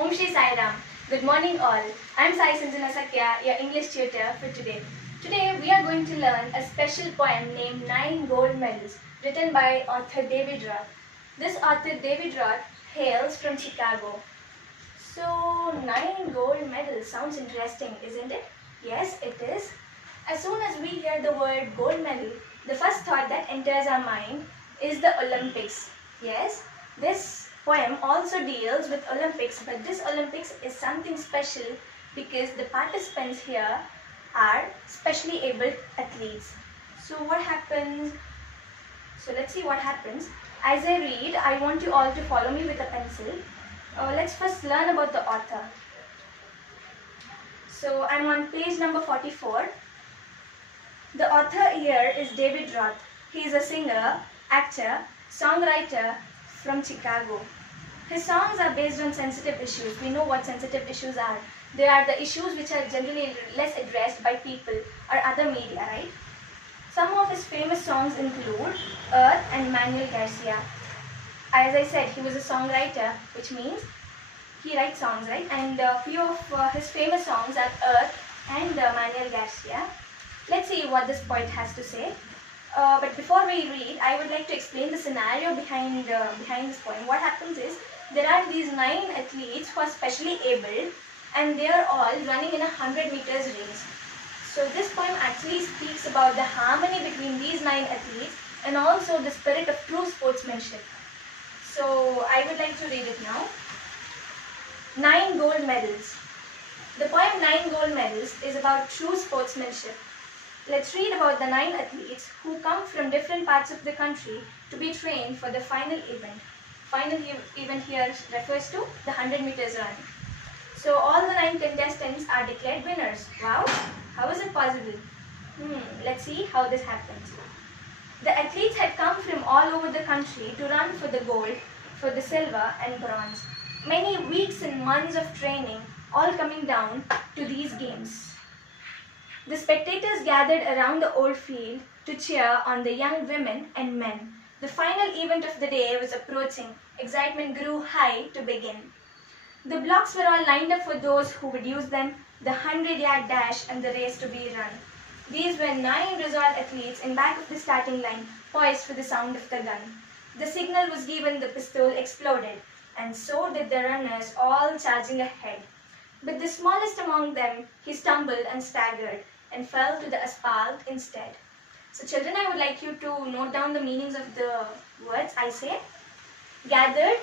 Om Shri Sai Ram. Good morning all. I am Sai Sanjana Sakya, your English tutor for today. Today we are going to learn a special poem named 9 Gold Medals written by author David Roth. This author David Roth hails from Chicago. So 9 gold medals sounds interesting, isn't it? Yes, it is. As soon as we hear the word gold medal, the first thought that enters our mind is the Olympics. Yes, this poem also deals with Olympics, but this Olympics is something special because the participants here are specially abled athletes. So what happens? So let's see what happens. As I read, I want you all to follow me with a pencil. Let's first learn about the author. So I'm on page number 44. The author here is David Roth. He is a singer, actor, songwriter from Chicago. His songs are based on sensitive issues. We know what sensitive issues are. They are the issues which are generally less addressed by people or other media, right? Some of his famous songs include Earth and Manuel Garcia. As I said, he was a songwriter, which means he writes songs, right? And a few of his famous songs are Earth and Manuel Garcia. Let's see what this poet has to say. But before we read, I would like to explain the scenario behind this poem. What happens is, there are these 9 athletes who are specially abled and they are all running in a 100 meters race. So this poem actually speaks about the harmony between these 9 athletes and also the spirit of true sportsmanship. So I would like to read it now. 9 gold medals. The poem 9 gold medals is about true sportsmanship. Let's read about the 9 athletes who come from different parts of the country to be trained for the final event. Final event here refers to the 100 meters run. So all the 9 contestants are declared winners. Wow, how is it possible? Let's see how this happens. The athletes had come from all over the country to run for the gold, for the silver and bronze. Many weeks and months of training, all coming down to these games. The spectators gathered around the old field to cheer on the young women and men. The final event of the day was approaching. Excitement grew high to begin. The blocks were all lined up for those who would use them, the 100-yard dash and the race to be run. These were 9 resolved athletes in back of the starting line, poised for the sound of the gun. The signal was given, the pistol exploded, and so did the runners, all charging ahead. But the smallest among them, he stumbled and staggered, and fell to the asphalt instead. So children, I would like you to note down the meanings of the words I say. Gathered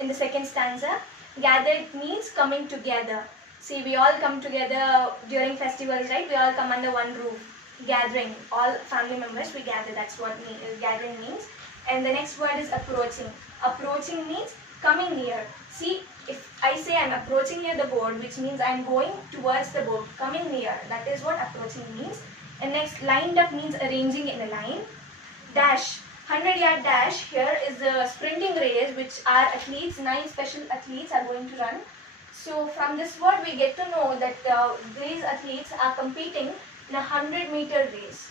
in the second stanza. Gathered means coming together. See, we all come together during festivals, right? We all come under one roof. Gathering, all family members, we gather. That's what gathering means. And the next word is approaching. Approaching means coming near. See, if I say I'm approaching near the board, which means I'm going towards the board, coming near. That is what approaching means. And next, lined up means arranging in a line. Dash. 100-yard dash here is the sprinting race which our athletes, 9 special athletes are going to run. So from this word we get to know that these athletes are competing in a 100-meter race.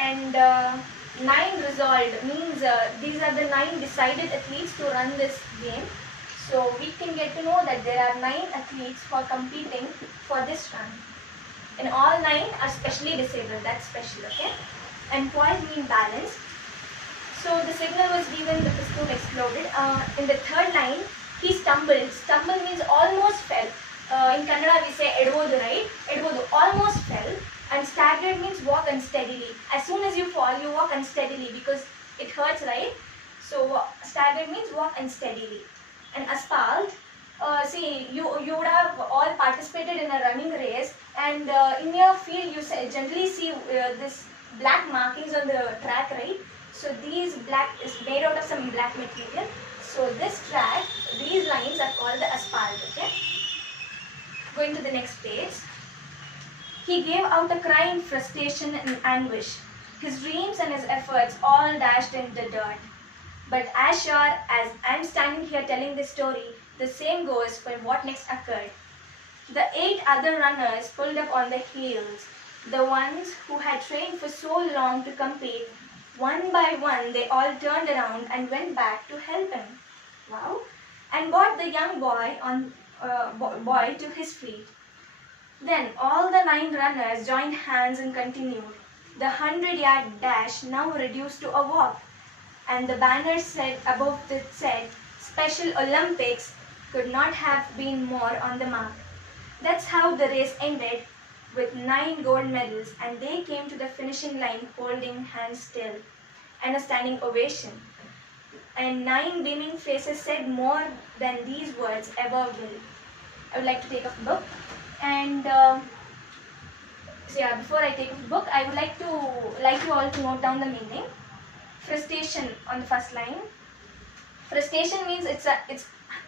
And 9 resolved means these are the 9 decided athletes to run this game. So we can get to know that there are 9 athletes who are competing for this run. And all 9 are specially disabled. That's special, okay? And poised mean balanced. So the signal was given, the pistol exploded. In the third line, he stumbled. Stumble means almost fell. In Kannada we say edvodu, right? Edvodu, almost fell. And staggered means walk unsteadily. As soon as you fall, you walk unsteadily because it hurts, right? So staggered means walk unsteadily. And asphalt, see, you would have all participated in a running race, and in your field you generally see this black markings on the track, right? So these black is made out of some black material. So this track, these lines are called the asphalt, okay? Going to the next page. He gave out a cry in frustration and anguish. His dreams and his efforts all dashed in the dirt. But as sure as I'm standing here telling this story, the same goes for what next occurred. The 8 other runners pulled up on their heels. The ones who had trained for so long to compete, one by one they all turned around and went back to help him. Wow. And brought the young boy to his feet. Then all the 9 runners joined hands and continued. The 100-yard dash now reduced to a walk, and the banner said above it said, "Special Olympics," could not have been more on the mark. That's how the race ended, with 9 gold medals, and they came to the finishing line holding hands still, and a standing ovation. And 9 beaming faces said more than these words ever will. I would like to take off the book, and so yeah, before I take off the book, I would like you all to note down the meaning. Frustration on the first line. Frustration means it's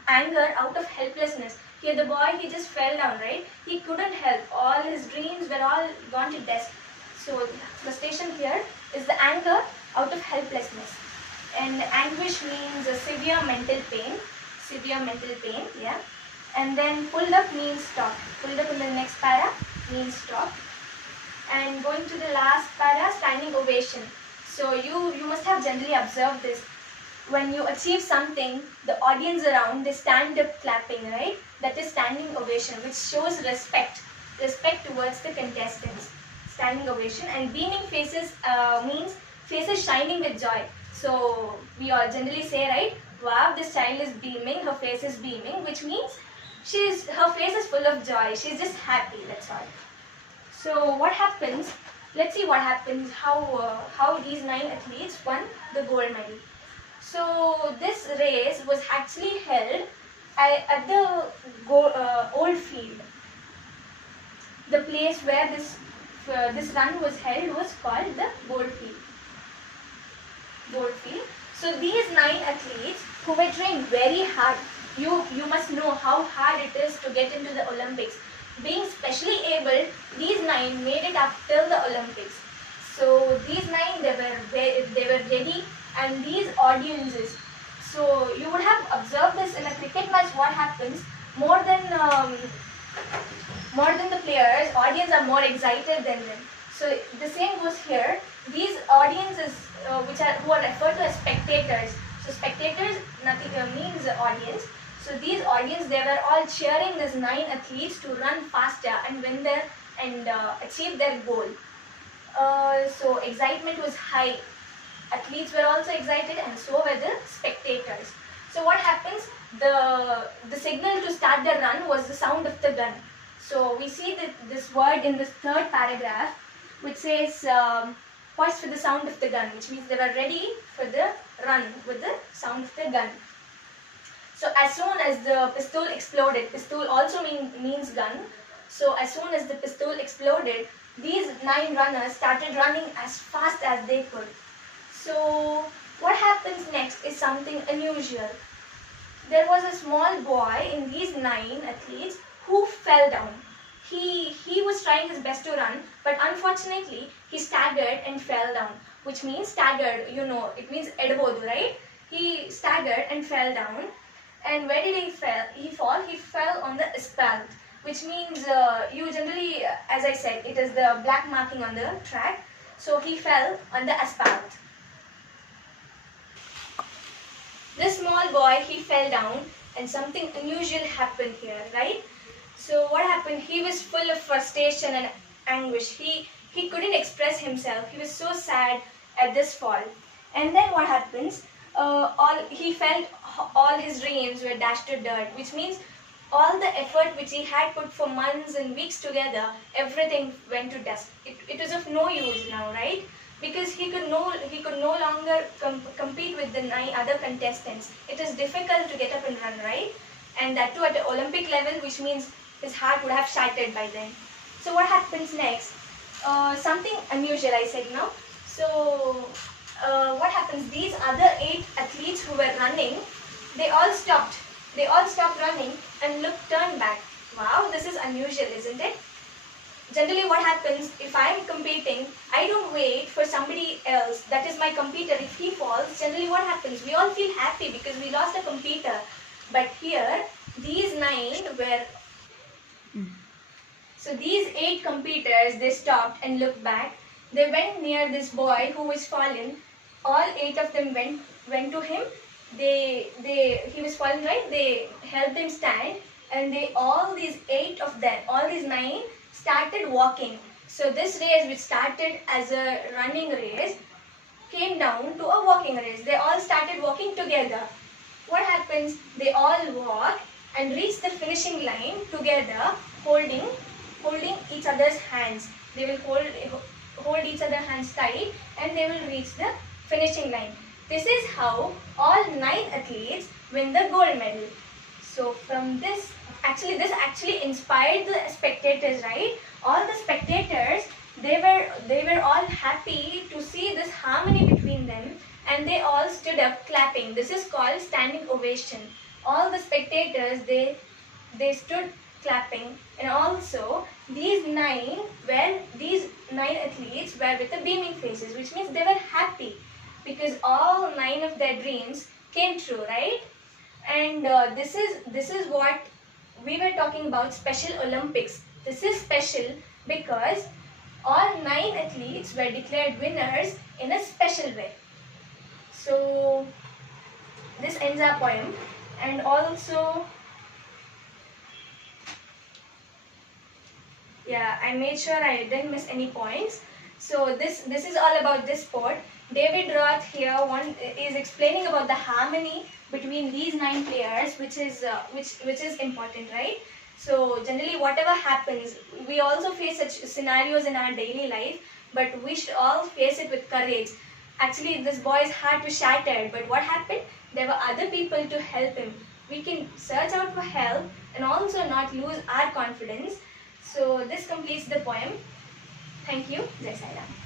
anger out of helplessness. Here the boy, he just fell down, right? He couldn't help. All his dreams were all gone to dust. So frustration here is the anger out of helplessness. And anguish means a severe mental pain. Severe mental pain, yeah. And then pulled up means stop. Pulled up in the next para means stop. And going to the last para, standing ovation. So you must have generally observed this. When you achieve something, the audience around, they stand up clapping, right? That is standing ovation, which shows respect towards the contestants. Standing ovation. And beaming faces means faces shining with joy. So we all generally say, right, wow, this child is beaming, her face is beaming, which means her face is full of joy. She's just happy, that's all. So what happens? Let's see what happens, how these 9 athletes won the gold medal. So this race was actually held at the old field. The place where this run was held was called the gold field. So these 9 athletes who were trained very hard, you must know how hard it is to get into the Olympics. Being specially able, these 9 made it up till the Olympics. So these 9, they were ready, and these audiences. So you would have observed this in a cricket match. What happens? More than the players, audience are more excited than them. So the same goes here. These audiences, who are referred to as spectators. So spectators nothing means audience. So these audience, they were all cheering these 9 athletes to run faster and win achieve their goal. So excitement was high. Athletes were also excited, and so were the spectators. So what happens? The signal to start the run was the sound of the gun. So we see this word in this 3rd paragraph, which says poised for the sound of the gun, which means they were ready for the run with the sound of the gun. So as soon as the pistol exploded, pistol also means gun. So as soon as the pistol exploded, these 9 runners started running as fast as they could. So what happens next is something unusual. There was a small boy in these 9 athletes who fell down. He was trying his best to run, but unfortunately he staggered and fell down. Which means staggered, it means edbodu, right? He staggered and fell down. And where did he fall? He fell on the asphalt, which means you generally, as I said, it is the black marking on the track. So he fell on the asphalt. This small boy, he fell down, and something unusual happened here, right? So what happened? He was full of frustration and anguish. He couldn't express himself. He was so sad at this fall. And then what happens? He felt all his dreams were dashed to dirt, which means all the effort which he had put for months and weeks together, everything went to dust. It was of no use now, right? Because he could no longer compete with the 9 other contestants. It is difficult to get up and run, right? And that too at the Olympic level, which means his heart would have shattered by then. So what happens next? Something unusual, I said now. So what happens? These other 8 athletes who were running, they all stopped. They all stopped running and turned back. Wow, this is unusual, isn't it? Generally what happens, if I am competing, I don't wait for somebody else, that is my competitor. If he falls, generally what happens? We all feel happy because we lost a competitor. But here, these 9 were... So these 8 competitors, they stopped and looked back. They went near this boy who was fallen. All 8 of them went to him. he was falling, right? They helped him stand, and all these 8 of them, all these 9 started walking. So this race, which started as a running race, came down to a walking race. They all started walking together. What happens? They all walk and reach the finishing line together, holding each other's hands. They will hold each other's hands tight, and they will reach the finishing line. This is how all 9 athletes win the gold medal. So from this actually inspired the spectators, right? All the spectators, they were all happy to see this harmony between them, and they all stood up clapping. This is called standing ovation. All the spectators, they stood clapping, and also these 9 athletes were with the beaming faces, which means they were happy because all 9 of their dreams came true, right? And this is what we were talking about, Special Olympics. This is special because all 9 athletes were declared winners in a special way. So this ends our poem, and also, yeah, I made sure I didn't miss any points. So this is all about this sport. David Roth here is explaining about the harmony between these 9 players, which is important, right? So generally, whatever happens, we also face such scenarios in our daily life, but we should all face it with courage. Actually, this boy's heart was shattered, but what happened? There were other people to help him. We can search out for help and also not lose our confidence. So this completes the poem. Thank you. Jai Sai Ram.